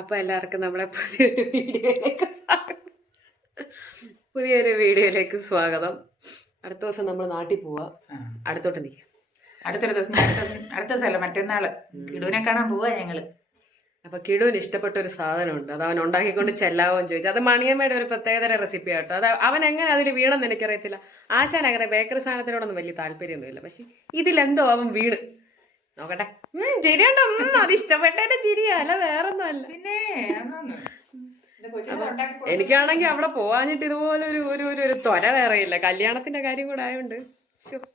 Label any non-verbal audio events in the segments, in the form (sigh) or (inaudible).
അപ്പൊ എല്ലാവർക്കും നമ്മളെ പുതിയൊരു വീഡിയോയിലേക്ക് സ്വാഗതം. പുതിയൊരു വീഡിയോയിലേക്ക് സ്വാഗതം. അടുത്ത ദിവസം നമ്മൾ നാട്ടിൽ പോവാ. അടുത്തോട്ട് നിൽക്കാം അടുത്തൊരു ദിവസം അടുത്ത ദിവസം അടുത്ത ദിവസമല്ല മറ്റന്നാൾ. കിടുവിനെ കാണാൻ പോവാ ഞങ്ങൾ. അപ്പൊ കിടുവിന് ഇഷ്ടപ്പെട്ട ഒരു സാധനമുണ്ട്. അത് അവൻ ഉണ്ടാക്കിക്കൊണ്ട് ചെല്ലാവോ എന്ന് ചോദിച്ചു. അത് മണിയമ്മയുടെ ഒരു പ്രത്യേകതര റെസിപ്പി ആട്ടോ. അത് അവൻ എങ്ങനെ അതിൽ വീണെന്ന് എനിക്കറിയത്തില്ല. ആശാൻ അങ്ങനെ ബേക്കറി സാധനത്തിനോടൊന്നും വലിയ താല്പര്യമൊന്നുമില്ല. പക്ഷെ ഇതിലെന്തോ അവൻ വീട് നോക്കട്ടെ. ഉം, ചിരിയുണ്ട്? ഉം, അത് ഇഷ്ടപ്പെട്ടതിന്റെ ചിരിയാ അല്ല വേറൊന്നും അല്ല പിന്നെ എനിക്കാണെങ്കിൽ അവിടെ പോവാഞ്ഞിട്ട് ഇതുപോലെ ഒരു ഒരു ഒരു ഒരു ത്വര വേറെയില്ല കല്യാണത്തിന്റെ കാര്യം കൂടെ ആയതുകൊണ്ട്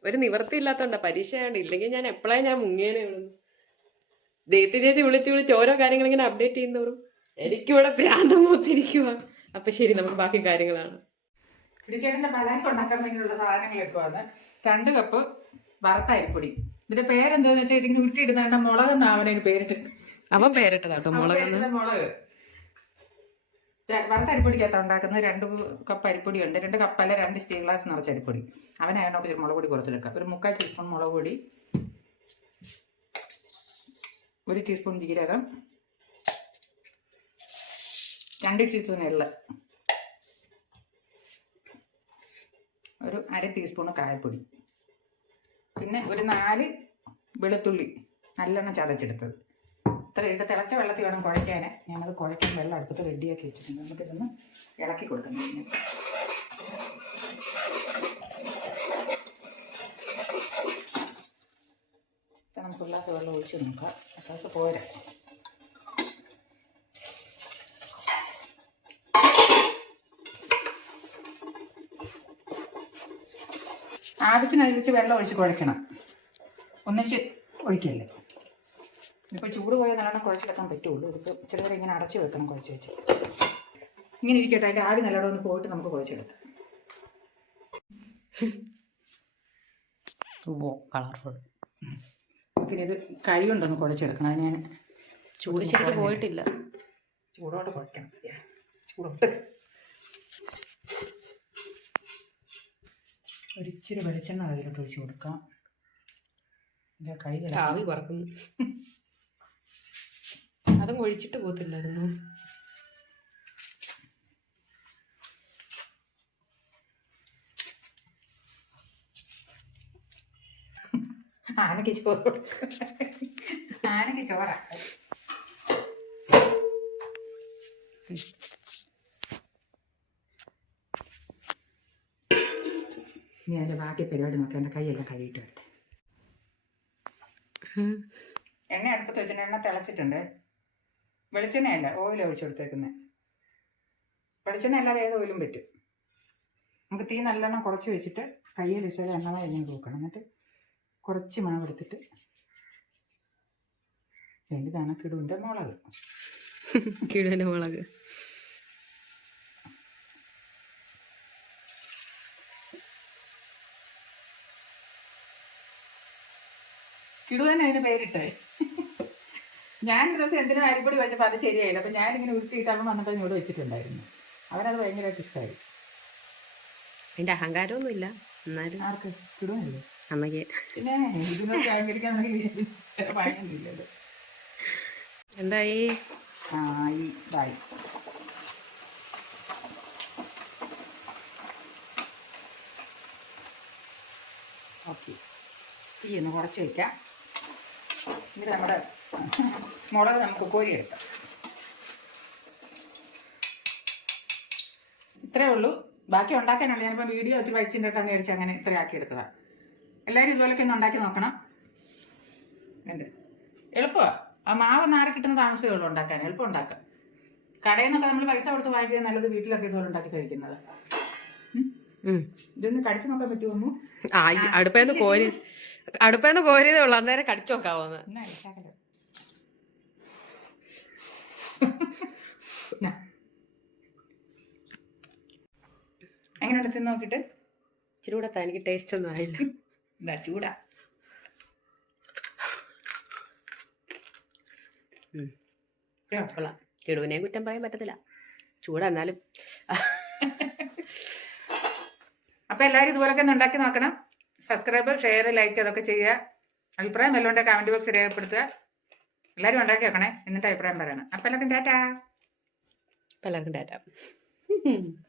ഒരു നിവൃത്തി ഇല്ലാത്തോണ്ട പരീക്ഷ ആയതുകൊണ്ട് ഇല്ലെങ്കിൽ ഞാൻ എപ്പോഴാണ് ഞാൻ മുങ്ങേനെ വിടുന്നു ദേത്തി ചേച്ചി വിളിച്ച് വിളിച്ച് ഓരോ കാര്യങ്ങൾ ഇങ്ങനെ അപ്ഡേറ്റ് ചെയ്യുന്നവരും എനിക്കിവിടെ ഭ്രാന്തം മൂത്തിരിക്കുക അപ്പൊ ശരി നമുക്ക് ബാക്കി കാര്യങ്ങളാണ്. കിടിച്ചേട്ടന്റെ പലഹാരം ഉണ്ടാക്കാൻ വേണ്ടിയുള്ള സാധനങ്ങൾ എടുക്കുവാണ്. രണ്ട് കപ്പ് വറുത്ത അരിപ്പൊടി. ഇതിന്റെ പേരെന്താന്ന് വെച്ചാൽ ഇതിങ്ങനെ ഉരുട്ടിയിടുന്ന മുളക് എന്നാ അവനെ പേരിട്ട്. അവൻ പേരിട്ടതാട്ടോ മുളക് മുളക്. വറുത്ത അരിപ്പൊടിക്കകത്ത് ഉണ്ടാക്കുന്നത്. രണ്ട് കപ്പ് അരിപ്പൊടി ഉണ്ട് രണ്ട് കപ്പല്ല രണ്ട് സ്റ്റീൽ ഗ്ലാസ് നിറച്ച അരിപ്പൊടി. അവനായതുകൊണ്ട് ഒരു മുളക് പൊടി കുറച്ചെടുക്കാം ഒരു മുക്കാൽ ടീസ്പൂൺ മുളക് പൊടി ഒരു ടീസ്പൂൺ ജീരകം. രണ്ട് ടീസ്പൂൺ എള്ള്. ഒരു അര ടീസ്പൂൺ കായപ്പൊടി. പിന്നെ ഒരു നാല് വെളുത്തുള്ളി നല്ലെണ്ണം ചതച്ചെടുത്തത്. ഇത്ര ഇട്ട് തിളച്ച വെള്ളത്തിൽ വേണം കുഴയ്ക്കാൻ ഞാനത് കുഴയ്ക്കാൻ വെള്ളം അടുപ്പത്ത് റെഡിയാക്കി വെച്ചിട്ടുണ്ട്. നമുക്ക് ഇതൊന്ന് ഇളക്കി കൊടുക്കണം. ഇപ്പം നമുക്ക് ഒരു വെള്ളം ഒഴിച്ച് നോക്കാം. അത്യാവശ്യം പോരാ. ആവശ്യത്തിനനുസരിച്ച് വെള്ളം ഒഴിച്ച് കുഴക്കണം ഒന്നിച്ച് ഒഴിക്കല്ലേ? ഇപ്പോൾ ചൂട് പോയാൽ നല്ലോണം കുഴച്ചെടുക്കാൻ പറ്റുള്ളൂ. ഇതിപ്പോൾ ഇച്ചിരി നേരം ഇങ്ങനെ അടച്ച് വെക്കണം കുഴച്ച് വെച്ച്. ഇങ്ങനെ ഇരിക്കട്ടെ അതിന്റെ ആവി നല്ലോണം ഒന്ന് പോയിട്ട് നമുക്ക് കുഴച്ചെടുക്കാം. കളർഫുൾ പിന്നെ ഇത് കൈ കൊണ്ടൊന്ന് കുഴച്ചെടുക്കണം. അത് ഞാൻ ചൂട് ശരിക്കും പോയിട്ടില്ല. ചൂടോട്ട് കുഴക്കണം. ചൂടോട്ട് ഒരിച്ചിരി വെളിച്ചെണ്ണ അതിലോട്ട് ഒഴിച്ച് കൊടുക്കാം. എന്റെ കൈ ആവി പറക്കുന്നു അതും ഒഴിച്ചിട്ട് പോത്തില്ലായിരുന്നു ആനക്ക് ചോറ്. ആനക്ക് ചോറ. ഇനി അതിന്റെ ബാക്കി പരിപാടി നോക്കാം. എന്റെ കൈയെല്ലാം കഴുകിയിട്ട് വരട്ടെ. എണ്ണ അടുപ്പത്ത് വെച്ചിട്ട് എണ്ണ തിളച്ചിട്ടുണ്ട്. വെളിച്ചെണ്ണയല്ല ഓയിൽ ഒഴിച്ചു കൊടുത്തേക്കുന്നത് വെളിച്ചെണ്ണ അല്ലാതെ ഏത് ഓയിലും പറ്റും. നമുക്ക് തീ നല്ലെണ്ണം കുറച്ച് വെച്ചിട്ട് കയ്യിൽ വെച്ചാൽ എണ്ണ ഇങ്ങനെ തൂക്കണം. എന്നിട്ട് കുറച്ച് മാവ് എടുത്തിട്ട് രണ്ട് കണക്കിടുവിന്റെ മുളക്. കിടുവിന്റെ മുളക്. കിടു തന്നെ അതിന് പേരിട്ടേ. ഞാൻ ദിവസം എന്തിനും അരിപ്പൊടി വെച്ചപ്പോൾ അത് ശരിയായില്ല. അപ്പം ഞാനിങ്ങനെ ഉരുട്ടിയിട്ട് അവൻ വന്നപ്പോൾ ഇവിടെ വെച്ചിട്ടുണ്ടായിരുന്നു. അവരത് ഭയങ്കരമായിട്ട് ഇഷ്ടമായി എന്റെ അഹങ്കാരമൊന്നും ഇല്ല. എന്നാലും ആർക്ക്? ഇടുവല്ലേ അമ്മയ്ക്ക്. പിന്നെ ഇതിനൊക്കെ അഹങ്കരിക്കാൻ നമുക്ക് ഭയങ്കരമില്ലത് എന്തായി? ഓക്കെ ഈ ഓക്കെ. ഒന്ന് കുറച്ച് വയ്ക്കാം ഇത് നമ്മുടെ മുളക് നമുക്ക് കോരിയെടുക്കാം ഇത്രയേ ഉള്ളൂ. ബാക്കി ഉണ്ടാക്കാനുണ്ട്. ഞാനിപ്പോൾ വീഡിയോ ഒത്തിരി പഠിച്ചിട്ടുണ്ടെന്ന് വിചാരിച്ച് അങ്ങനെ ഇത്ര ആക്കി എടുത്തതാണ് എല്ലാവരും ഇതുപോലൊക്കെ ഒന്ന് ഉണ്ടാക്കി നോക്കണം. ഉണ്ട് എളുപ്പമാണ് ആ മാവ് നാരെ കിട്ടുന്ന താമസമേ ഉള്ളൂ ഉണ്ടാക്കാൻ. എളുപ്പം ഉണ്ടാക്കാം. കടയിൽ നിന്നൊക്കെ നമ്മൾ പൈസ കൊടുത്ത് വാങ്ങിക്കുക നല്ലത് വീട്ടിലൊക്കെ ഇതുപോലെ ഉണ്ടാക്കി കഴിക്കുന്നത്. ഇതൊന്ന് കടിച്ചു നോക്കാൻ പറ്റുമോ അടുപ്പേന്ന് കോരി അടുപ്പേന്ന് കോരിയതേ ഉള്ളൂ. അന്നേരം കടിച്ചു നോക്കാവോന്ന്. (laughs) എങ്ങനെ നോക്കിട്ട് തിന്ന് നോക്കിയിട്ട്? ഇച്ചിരി കൂടെ തനിക്ക് ടേസ്റ്റ് ഒന്നും ആയില്ല. ഇതാ ചൂടാ. ഉം. ആ. കൊള്ളാം. കിടുവിനെ കുറ്റം പറയാൻ പറ്റത്തില്ല. ചൂടാ എന്നാലും (laughs) അപ്പൊ എല്ലാരും ഇതുപോലൊക്കെ ഒന്ന് ഉണ്ടാക്കി നോക്കണം. സബ്സ്ക്രൈബ് ഷെയർ ലൈക്ക് അതൊക്കെ ചെയ്യുക. അഭിപ്രായം എല്ലാം കമന്റ് ബോക്സ് രേഖപ്പെടുത്തുക. എല്ലാവരും ഉണ്ടാക്കി വെക്കണേ. എന്നിട്ട് അഭിപ്രായം പറയണം. അപ്പം എല്ലാവർക്കും ടാറ്റാ എല്ലാവർക്കും ടാറ്റ (laughs)